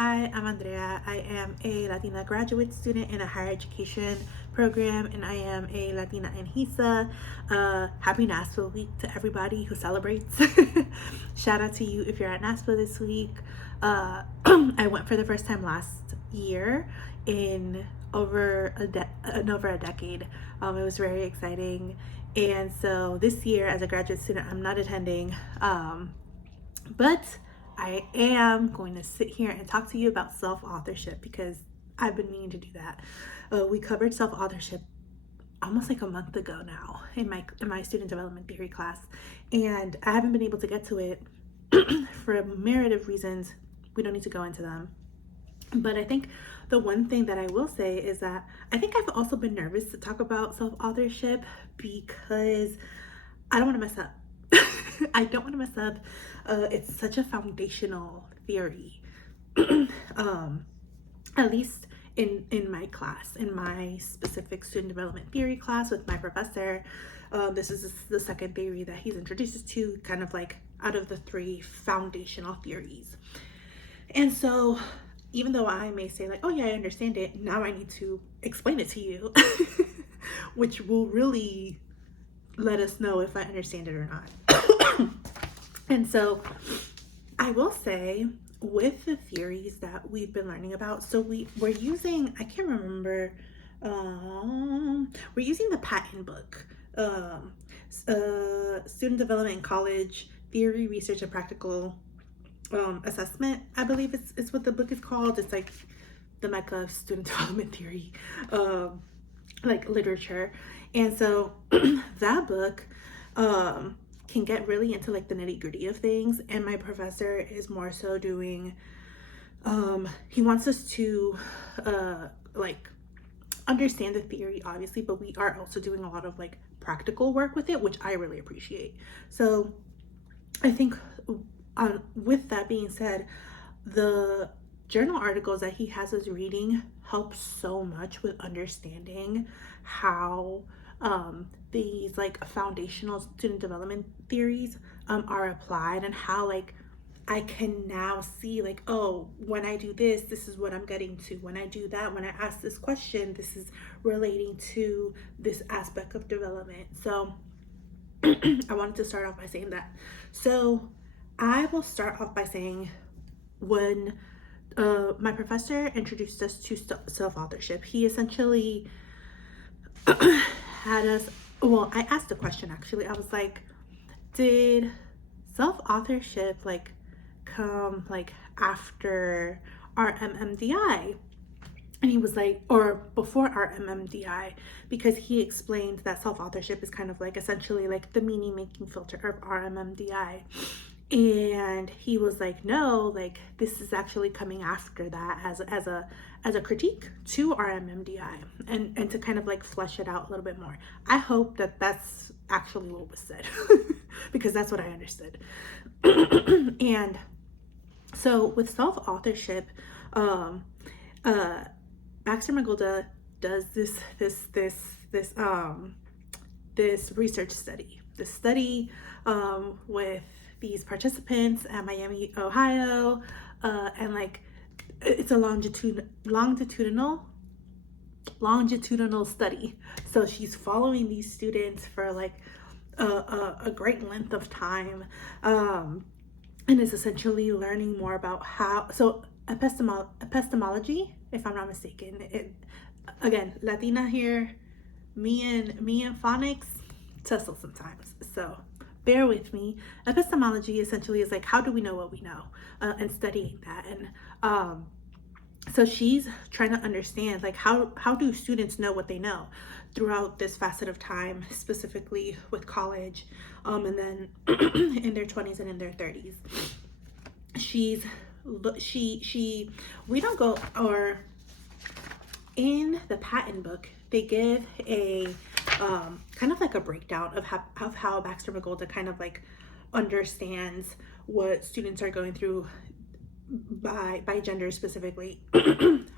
Hi, I'm Andrea. I am a Latina graduate student in a higher education program, and I am a Latina in HESA. Happy NASPA week to everybody who celebrates. Shout out to you if you're at NASPA this week. I went for the first time last year in over a decade. It was very exciting. And so this year, as a graduate student, I'm not attending, but I am going to sit here and talk to you about self-authorship because I've been meaning to do that. We covered self-authorship almost like a month ago now in my student development theory class, and I haven't been able to get to it for a myriad of reasons. We don't need to go into them. But I think the one thing that I will say is that I think I've also been nervous to talk about self-authorship because I don't want to mess up. I don't want to mess up. It's such a foundational theory, at least in my class, in my specific student development theory class with my professor. This is the second theory that he's introduced us to, kind of like out of the three foundational theories. And so even though I may say like, oh yeah, I understand it, now I need to explain it to you, which will really let us know if I understand it or not. And so I will say with the theories that we've been learning about, so we're using, I can't remember, we're using the patent book, Student Development in College, Theory, Research, and Practical Assessment, I believe it's what the book is called. It's like the mecca of student development theory, like literature. And so that book can get really into like the nitty-gritty of things, and my professor is more so doing he wants us to like understand the theory, obviously, but we are also doing a lot of like practical work with it, which I really appreciate. So I think with that being said, the journal articles that he has us reading help so much with understanding how these like foundational student development theories are applied, and how like I can now see like, oh, when I do this, this is what I'm getting to. When I do that, when I ask this question, this is relating to this aspect of development. So I wanted to start off by saying that. So I will start off by saying when my professor introduced us to self-authorship, he essentially had us, well, I asked a question actually. I was like, did self-authorship like come like after RMMDI? And he was like, or before RMMDI, because he explained that self-authorship is kind of like essentially like the meaning making filter of RMMDI. And he was like, no, like this is actually coming after that as a critique to RMMDI, and to kind of like flesh it out a little bit more. I hope that that's actually what was said because that's what I understood. And so with self-authorship, Baxter Magolda does this research study. This study with these participants at Miami, Ohio, and like it's a longitudinal study. So she's following these students for like a great length of time, and is essentially learning more about how. So epistemology, if I'm not mistaken. Again, Latina here, me and phonics tussle sometimes, so bear with me. Epistemology essentially is like, how do we know what we know, and studying that. And so she's trying to understand like how do students know what they know throughout this facet of time, specifically with college, and then in their 20s and in their 30s. We don't go, or in the patent book they give a kind of like a breakdown of how Baxter Magolda kind of like understands what students are going through by gender specifically,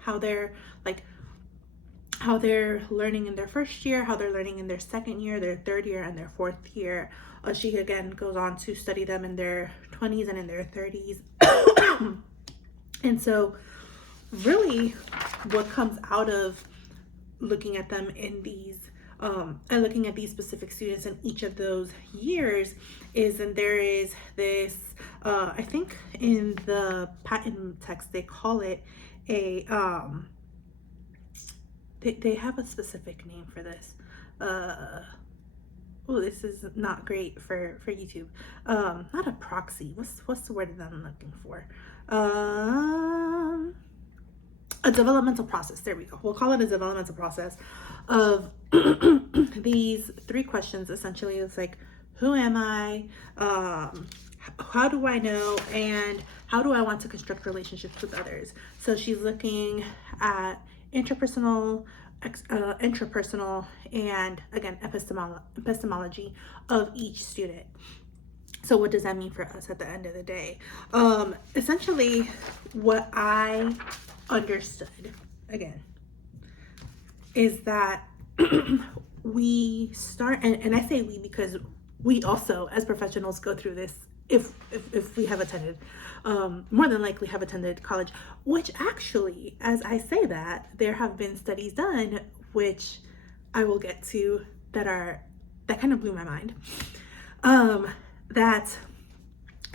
how they're learning in their first year, how they're learning in their second year, their third year, and their fourth year. She again goes on to study them in their 20s and in their 30s. And so really what comes out of looking at them in these and looking at these specific students in each of those years is, and there is this I think in the patent text they call it a they have a specific name for this. Oh, this is not great for YouTube. Not a proxy. What's the word that I'm looking for? A developmental process. There we go. We'll call it a developmental process of these 3 questions. Essentially, it's like, who am I? How do I know? And how do I want to construct relationships with others? So she's looking at interpersonal, intrapersonal, and again, epistemology of each student. So what does that mean for us at the end of the day? Essentially, what I understood, again, is that we start, and I say we because we also, as professionals, go through this if we have attended, more than likely have attended college, which actually, as I say that, there have been studies done, which I will get to, that kind of blew my mind.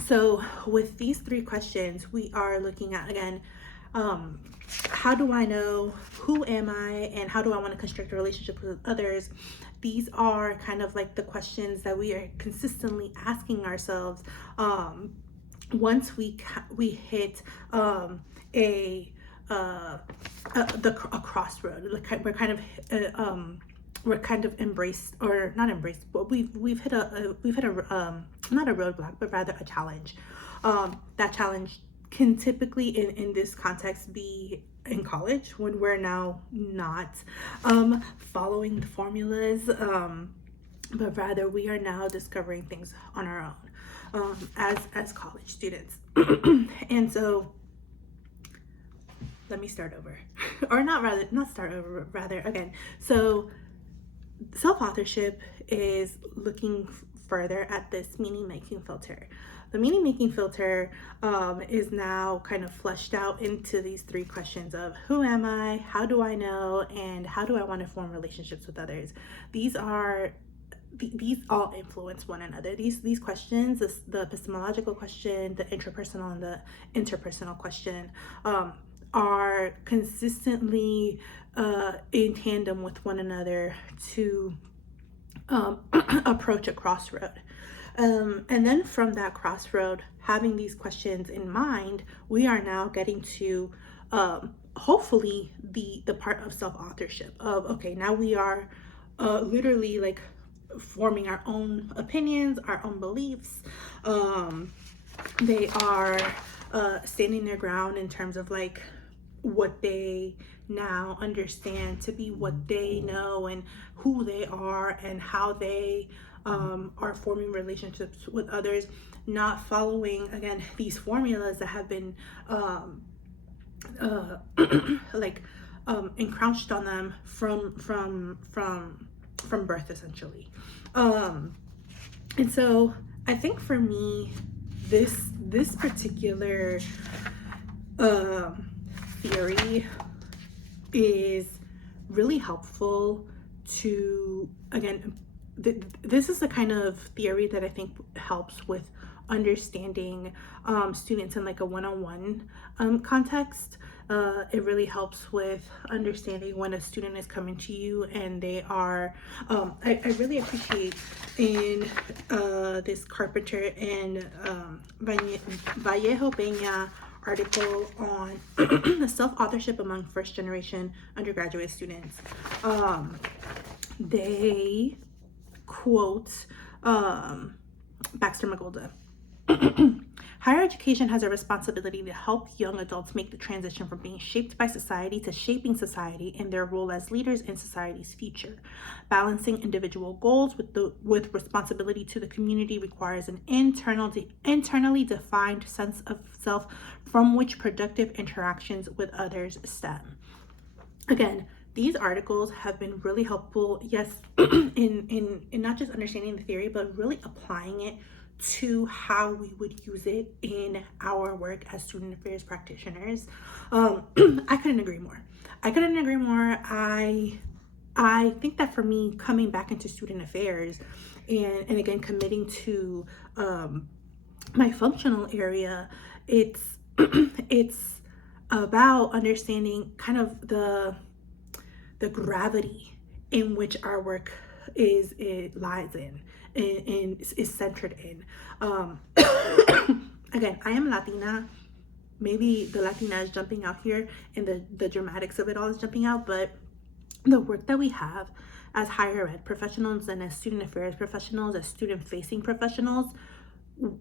So with these 3 questions, we are looking at, again, how do I know, who am I, and how do I want to construct a relationship with others? These are kind of like the questions that we are consistently asking ourselves once we hit a crossroad. We're kind of embraced, or not embraced, but we've hit a not a roadblock, but rather a challenge. That challenge can typically in this context be in college, when we're now not following the formulas, but rather we are now discovering things on our own as college students. And so let me start over, or not start over, rather again. So self-authorship is looking further at this meaning-making filter. The meaning-making filter is now kind of fleshed out into these 3 questions of who am I, how do I know, and how do I want to form relationships with others. These all influence one another. These questions, the epistemological question, the intrapersonal, and the interpersonal question, are consistently in tandem with one another to approach a crossroad. And then from that crossroad, having these questions in mind, we are now getting to hopefully the part of self-authorship of, okay, now we are literally like forming our own opinions, our own beliefs. They are standing their ground in terms of like what they now understand to be what they know, and who they are, and how they are forming relationships with others, not following, again, these formulas that have been encroached on them from birth, essentially. And so I think for me, this particular theory is really helpful to, again, this is the kind of theory that I think helps with understanding students in like a one-on-one context. It really helps with understanding when a student is coming to you and they are, I really appreciate in this Carpenter and Vallejo Peña article on the self-authorship among first-generation undergraduate students. They quote Baxter Magolda. Higher education has a responsibility to help young adults make the transition from being shaped by society to shaping society in their role as leaders in society's future. Balancing individual goals with responsibility to the community requires an internally defined sense of self from which productive interactions with others stem. Again, these articles have been really helpful, yes, in not just understanding the theory, but really applying it to how we would use it in our work as student affairs practitioners. I couldn't agree more. I couldn't agree more. I think that for me, coming back into student affairs and again committing to my functional area, it's it's about understanding kind of the gravity in which our work it lies in and is centered in. Again, I am Latina. Maybe the Latina is jumping out here and the dramatics of it all is jumping out, but the work that we have as higher ed professionals and as student affairs professionals, as student facing professionals,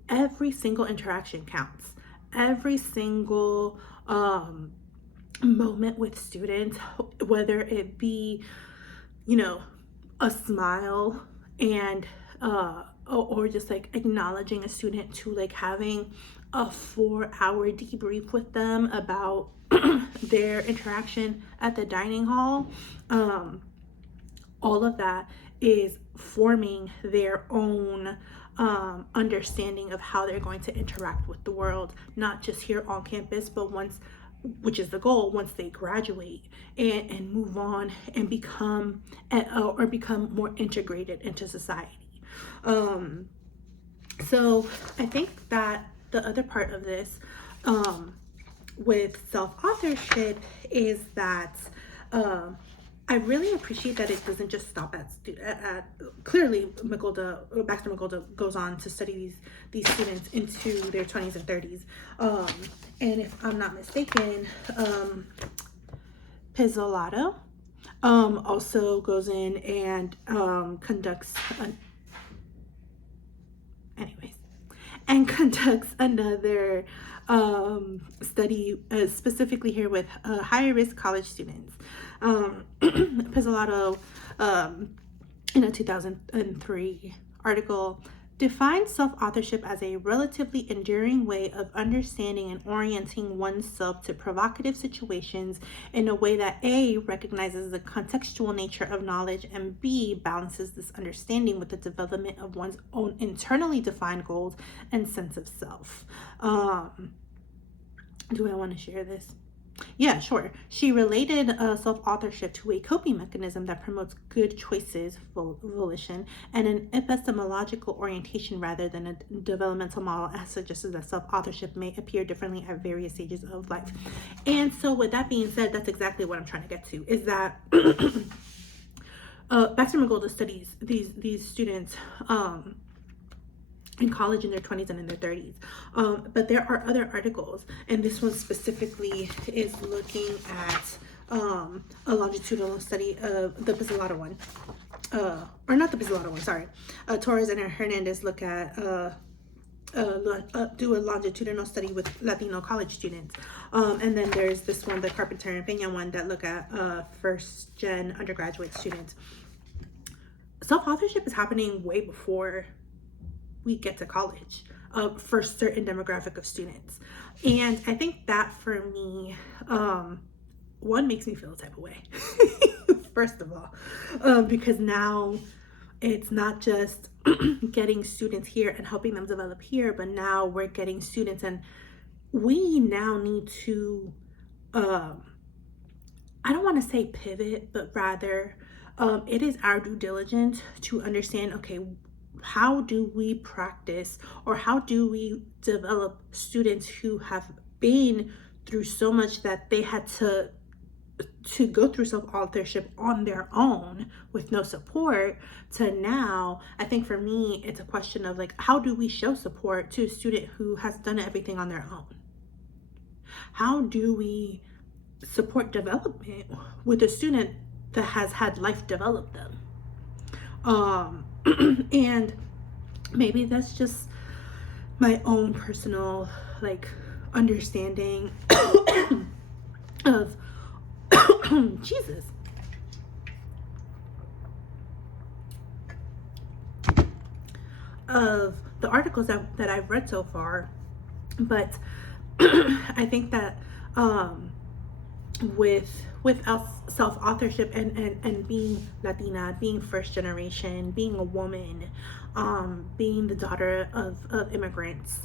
every single interaction counts. Every single moment with students, whether it be, you know, a smile and or just like acknowledging a student, to like having a 4-hour debrief with them about their interaction at the dining hall. All of that is forming their own understanding of how they're going to interact with the world, not just here on campus, but once, which is the goal, once they graduate and move on and become more integrated into society. So I think that the other part of this with self-authorship is that I really appreciate that it doesn't just stop at clearly Baxter Magolda goes on to study these students into their 20s and 30s. And if I'm not mistaken, Pizzolato also goes in and conducts another study specifically here with higher risk college students. Pizzolato, in a 2003 article, defines self-authorship as a relatively enduring way of understanding and orienting oneself to provocative situations in a way that A, recognizes the contextual nature of knowledge, and B, balances this understanding with the development of one's own internally defined goals and sense of self. Do I want to share this? Yeah, sure. She related self-authorship to a coping mechanism that promotes good choices, volition, and an epistemological orientation rather than a developmental model, as suggested that self-authorship may appear differently at various stages of life. And so with that being said, that's exactly what I'm trying to get to, is that Baxter Magolda studies these students in college in their 20s and in their 30s. But there are other articles, and this one specifically is looking at a longitudinal study of the Pizzolato one. Or not the Pizzolato one, sorry. Torres and Hernandez look at do a longitudinal study with Latino college students. And then there's this one, the Carpenter and Peña one, that look at first gen undergraduate students. Self-authorship is happening way before we get to college for a certain demographic of students. And I think that for me, one, makes me feel a type of way, first of all, because now it's not just getting students here and helping them develop here, but now we're getting students, and we now need to, I don't want to say pivot, but rather it is our due diligence to understand, okay, how do we practice, or how do we develop students who have been through so much that they had to go through self-authorship on their own with no support, to now, I think for me, it's a question of like, how do we show support to a student who has done everything on their own? How do we support development with a student that has had life develop them? And maybe that's just my own personal like understanding of Jesus, of the articles that I've read so far. But I think that with self-authorship and being Latina, being first generation, being a woman, being the daughter of immigrants,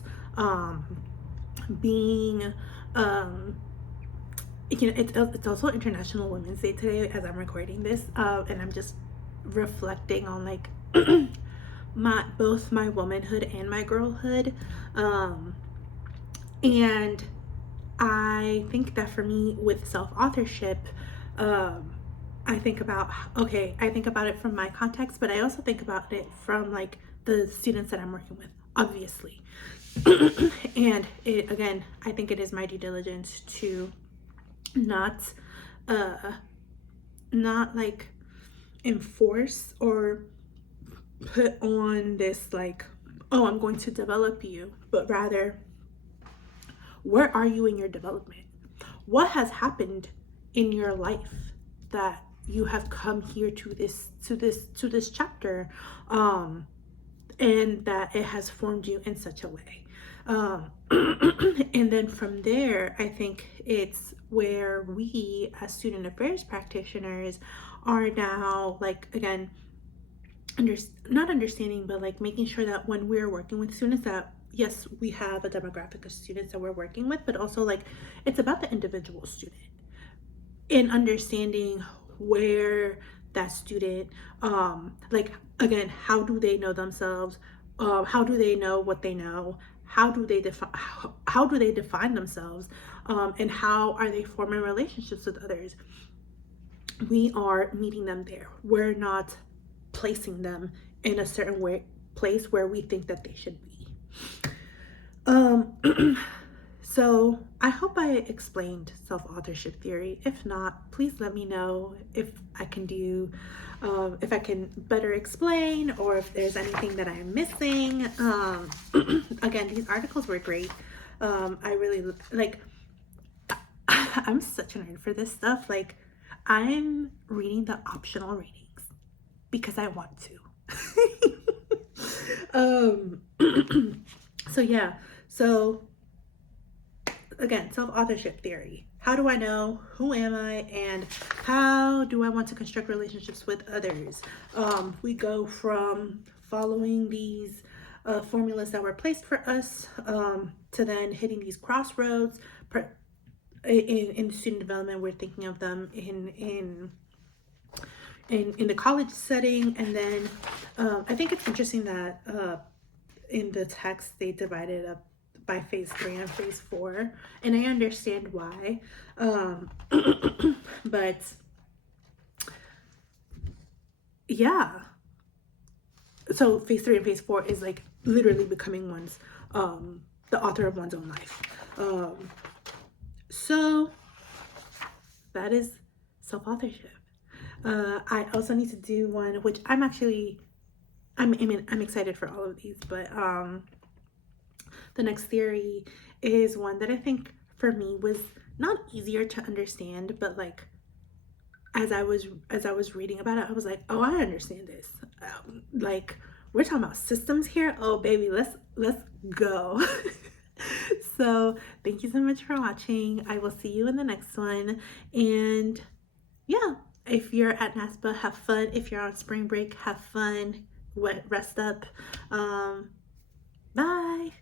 being, it's also International Women's Day today as I'm recording this, and I'm just reflecting on like both my womanhood and my girlhood, and I think that for me with self-authorship, I think about it from my context, but I also think about it from like the students that I'm working with, obviously. And again, I think it is my due diligence to not like enforce or put on this like, oh, I'm going to develop you, but rather, where are you in your development? What has happened in your life that you have come here to this chapter, and that it has formed you in such a way, and then from there, I think it's where we as student affairs practitioners are now, like, again, not understanding, but like making sure that when we're working with students, that yes, we have a demographic of students that we're working with, but also like it's about the individual student in understanding where that student, like, again, how do they know themselves, how do they know what they know, how do they define themselves, and how are they forming relationships with others. We are meeting them there. We're not placing them in a certain place where we think that they should be. So I hope I explained self-authorship theory. If not, please let me know if I can better explain, or if there's anything that I'm missing. Again, these articles were great. I really like, I'm such a nerd for this stuff. Like, I'm reading the optional readings because I want to. So yeah, so again, self-authorship theory. How do I know? Who am I? And how do I want to construct relationships with others? We go from following these formulas that were placed for us, to then hitting these crossroads. In student development, we're thinking of them in the college setting. And then I think it's interesting that in the text they divided up by phase 3 and phase 4, and I understand why, but yeah, so phase 3 and phase 4 is like literally becoming the author of one's own life. So that is self-authorship. I also need to do one, which I'm excited for all of these, but the next theory is one that I think for me was not easier to understand, but like as I was reading about it, I was like, oh, I understand this. Like, we're talking about systems here. Oh baby, let's go. So thank you so much for watching. I will see you in the next one. And yeah, if you're at NASPA, have fun. If you're on spring break, have fun. Rest up. Bye.